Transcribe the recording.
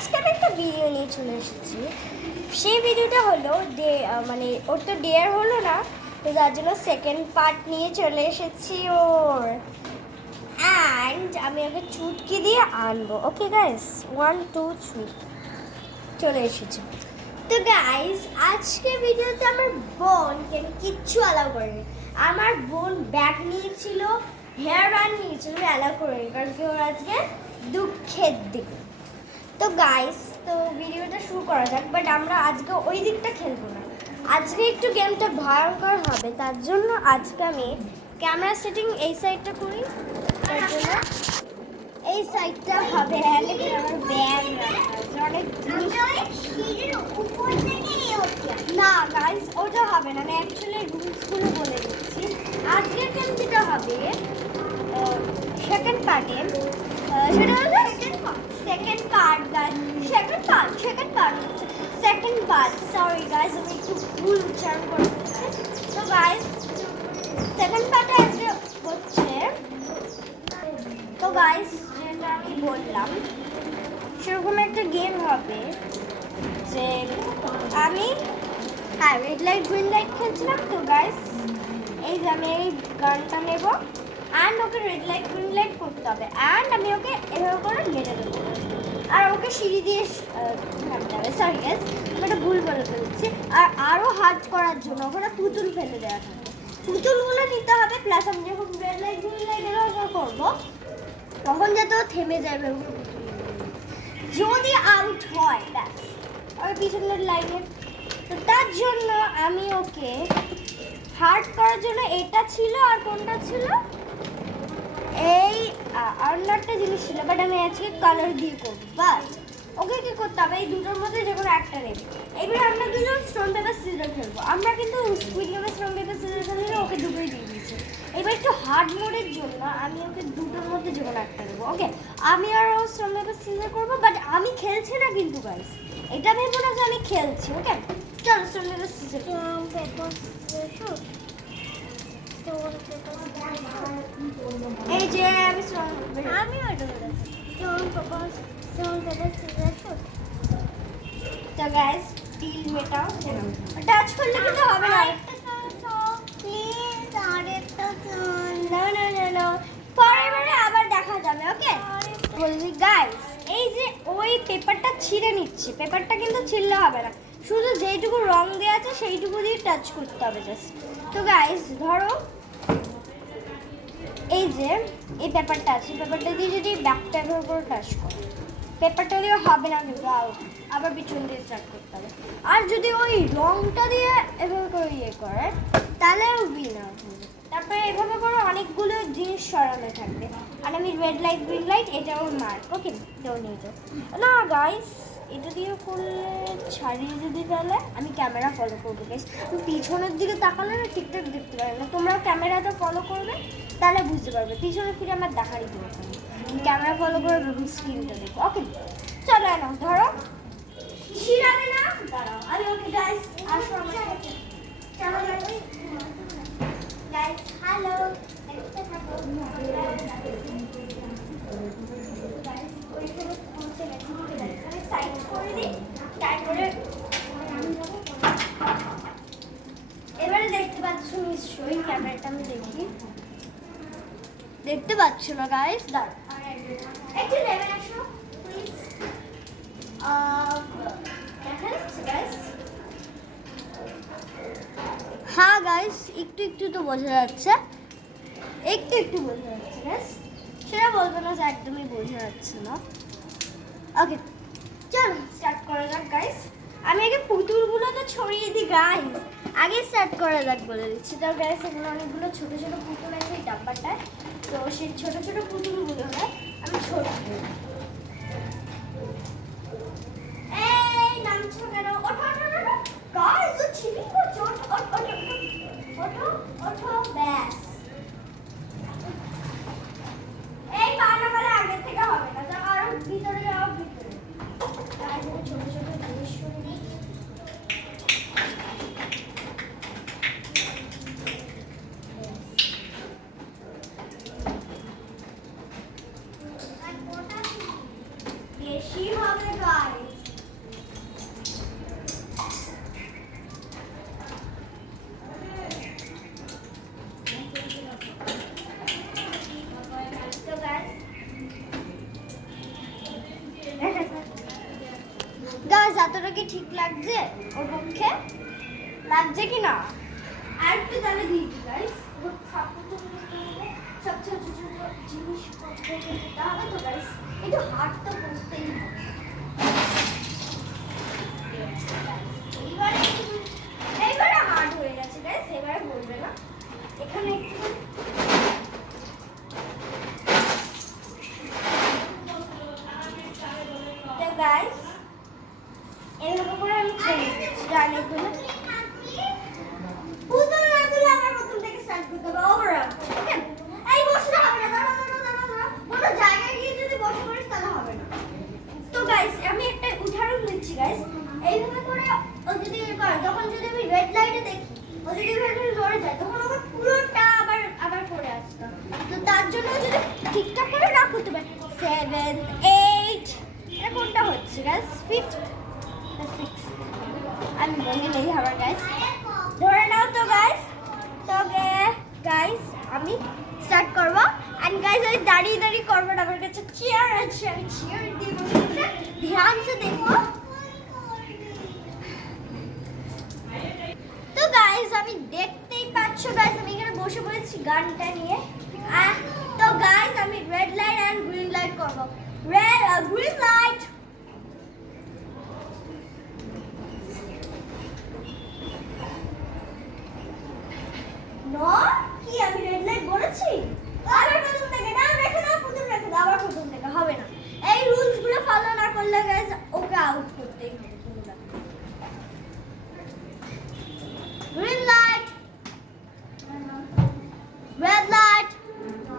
আজকে আমি একটা ভিডিও নিয়ে চলে এসেছি। সেই ভিডিওটা হলো মানে ওর তো ডেয়ার হলো না, তো তার জন্য সেকেন্ড পার্ট নিয়ে চলে এসেছি ওর। অ্যান্ড আমি ওকে চুটকি দিয়ে আনবো। ওকে গাইস, 1 2 3 চলে এসেছি। তো গাইস, আজকে ভিডিওতে আমার বোনকে আমি কিচ্ছু অ্যালাউ করিনি। আমার বোন ব্যাগ নিয়েছিল, হেয়ার ব্যান্ড নিয়েছিল, আমি অ্যালাউ করিনি কারণ কি ওর আজকে দুঃখের দিন। তো গাইস, তো ভিডিওটা শুরু করা যাক। বাট আমরা আজকে ওই দিকটা খেলবো না, আজকে একটু গেমটা ভয়ঙ্কর হবে। তার জন্য আজকে আমি ক্যামেরা সেটিং এই সাইডটা করি, তার জন্য এই সাইডটা হবে আমার ব্যাগ অনেক না গাইস, ওটা হবে না। আমি অ্যাকচুয়ালি রুলসগুলো বলে দিচ্ছি। আজকের গেম যেটা হবে সেকেন্ড পার্টে, সেটা হলো second part guys. Second part sorry guys, আমি একটু ভুল উচ্চারণ করে ফেলেছি। তো গাইস, সেকেন্ড পার্টে আজকে হচ্ছে, তো গাইস যেটা আমি বললাম সেরকম একটা গেম হবে যে আমি রেড লাইট গ্রিন লাইট খেলছিলাম। তো গাইস, এই যে আমি এই গানটা নেব and okay red light green light করতে হবে অ্যান্ড আমি ওকে এভাবে করে মেরে দেবো আর ওকে সিঁড়ি দিয়ে নামতে হবে। সরি গাইস, আমি একটা ভুল বলে ফেলছি। আর আরও হার্ড করার জন্য ওখানে পুতুল ফেলে দেওয়া থাকবে, পুতুলগুলো নিতে হবে। প্লাস আমি যখন রেড লাইট গ্রিন লাইট এভাবে করবো তখন যাতে ও থেমে যাবে। যদি আউট হয় ব্যাস ওর পিছনের লাইনে। তো তার জন্য আমি ওকে হার্ড করার জন্য এটা ছিল আর কোনটা ছিল, এই আর্নারটা জিনিস ছিল। বাট আমি আজকে কালার দিয়ে করবো। বাট ওকে কি করতে হবে, এই দুটোর মধ্যে যে কোনো একটা নেবে। এবারে আমরা দুজন স্টোন পেপার সিজার খেলবো। আমরা কিন্তু স্কুইড গেমে স্টোন পেপার সিজার খেললে ওকে দুটোই দিয়ে দিয়েছি। এবার একটু হার্ড মোডের জন্য আমি ওকে দুটোর মধ্যে যে কোনো একটা দেবো। ওকে, আমি আর ও স্টোন পেপার সিজার করবো। বাট আমি খেলছি না কিন্তু গাইস, এটা ভেবো না যে আমি খেলছি। ওকে চলো স্টোন পেপার সিজার। এই যে আমি তো গাইস ডিল মেটাও, টাচ করলে কিন্তু হবে না। প্লিজ আরেকটা না না না না, পরেরবারে আবার দেখা যাবে। ওকে বলবি গাইস, এই যে ওই পেপারটা ছিঁড়ে নিচ্ছি, পেপারটা কিন্তু ছিঁড়লে হবে না, শুধু যেইটুকু রং দেওয়া আছে সেইটুকু দিয়ে টাচ করতে হবে জাস্ট। তো গাইস ধরো এই যে এই পেপারটা আছে, পেপারটা দিয়ে যদি ব্যাকটার উপর টাচ করো, পেপারটা দিয়ে হবে না কিন্তু আবার পিছন দিয়ে স্টার্ট করতে হবে। আর যদি ওই রংটা দিয়ে এভাবে করে ইয়ে করে তাহলে উইনার হবে। তারপরে এভাবে করে অনেকগুলো জিনিস সরানো থাকবে। আর আমি রেড লাইট গ্রিন লাইট এটা ওর মার্ক। ওকে তো নিয়ে যাও না গাইস, এটা দিয়ে করলে ছাড়িয়ে যদি তাহলে আমি ক্যামেরা ফলো করবো গাইস। পিছনের দিকে তাকালে না ঠিকঠাক দেখতে পারবে না, তোমরাও ক্যামেরাটা ফলো করবে তাহলে বুঝতে পারবে। পিছনে ফিরে আমার দেখারই দরকার নেই, ক্যামেরা ফলো করে স্ক্রিনটা দেখো। ওকে চলো না ধরো ছিড়াবে না, দাঁড়াও আমি ওকে গাইস আসো আমার সাথে। চলো গাইস হ্যালো, একটা থাকো সাইড করে দিই। তারপরে এবারে দেখতে পাচ্ছ নিশ্চয়ই, ক্যামেরাটা আমি দেখি, দেখতে পাচ্ছ না গাইস? দাঁড়াও একটু নেমে আসো প্লিজ। দেখা যাচ্ছে গাইস? হ্যাঁ গাইস, একটু একটু তো বোঝা যাচ্ছে, একটু একটু বোঝা যাচ্ছে গাইস, সেটা বলবো না যে একদমই বোঝা যাচ্ছে না। ওকে চলো স্টার্ট করা যাক গাইস। আমি আগে পুতুলগুলো তো ছড়িয়ে দিই গাইস, আগে স্টার্ট করা যাক বলে দিচ্ছি। তো গাইস এখানে অনেকগুলো ছোটো ছোটো পুতুল আছে এই ডাব্বাটায়। তো সেই ছোটো ছোটো পুতুলগুলো আমি ছোট এই নামছো কেন? ওঠো ওঠো ওঠো গাইস, ও ছিপিং করছো, ওঠো ওঠো ওঠো ওঠো ব্যাস। এই পানা পালা আগে থেকে হবে না, তো আরো ভিতরে যাও, ভিতরে গাইস ছোট ছোট জিনিস করে দিই। এতটা কি ঠিক লাগছে ওর পক্ষে? লাগছে কি না? আর একটু তাহলে দিয়ে দিই গাইস। ওর ঠাকুর তো করতে হবে, সব ছোট ছোট জিনিসপত্র কিনতে হবে তো গাইস, একটু হার্ড তো করতেই হবে। এইবারে হার্ড হয়ে গেছে গাইস, এবারে বলবে না। এখানে একটু তো গাইস এরকম করে আমি ছেড়ে দিচ্ছি রানীগুলো। পুতুল না তুলে আবার প্রথম থেকে স্টার্ট করতে হবে। ওভার ওকে, এই বসলে হবে না, দাঁড়া দাঁড়া দাঁড়া দাঁড়া, কোনো জায়গায় গিয়ে যদি বসে পড়িস তাহলে হবে না। তো গাইস আমি একটা উদাহরণ দিচ্ছি গাইস, এইভাবে করে ও যদি করে তখন যদি আমি রেড লাইটে দেখি ও যদি ভেতরে লড়ে যায় তখন আবার পুরোটা আবার করে আসতো। তো তার জন্য যদি ঠিকঠাক করে না করতে পারে 7 8 এটা কোনটা হচ্ছে গাইস? 5th 6 আমি মনে নেই আমার গাইস, ধরে নাও তো গাইস। তো গাইস আমি স্টার্ট করব এন্ড গাইস আমি দাঁড়িয়ে দাঁড়িয়ে করবো না, আমার কাছে চেয়ার আছে, আমি চেয়ার দিয়ে বসে বসে ধ্যান সে দেখবো। তো গাইস আমি দেখতেই পাচ্ছ গাইস আমি এখানে বসে পড়েছি গানটা নিয়ে। তো গাইস আমি red light and green light করব। Red green light